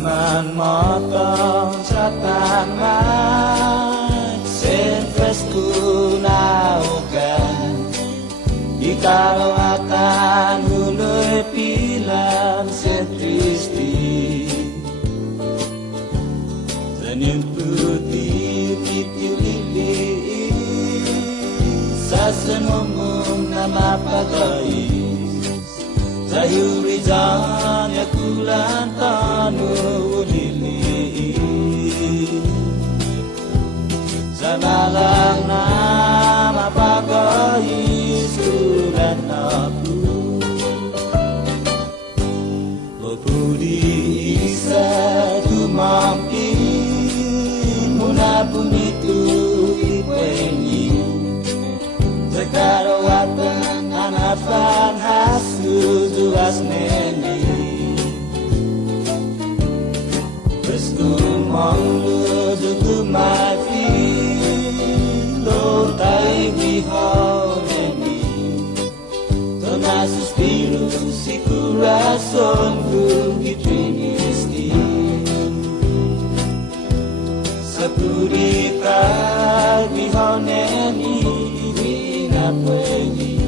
man motong sa tamat sen fresco naukan ikaw akan huloy pilang sen Kristi senyum putih titiu lili sa senumum na mapagais sayuri janya kulan tanu lili sanalang na mapagais kulan aku Lopudi isa tumampi muna punitu ipenyi Zekarawatan anafan hasu zuas neni Beskumong lu zuku mafi Lo tai wihau neni Tona suspiru si corazon bugi trinisti Sepurita wihau neni Puendi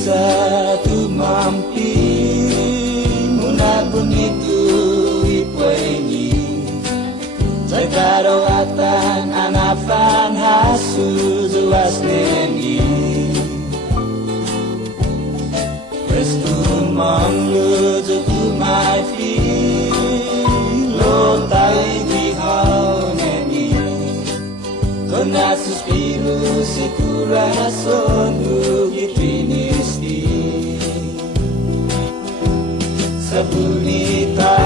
Satu mampi muna bunitu ipuenyi Zekarawatan anafan hasu zuas neni Prestumong luzuku maifi Lo tai wihau neni Kona suspiru si corazon bugi trinisti Sepulita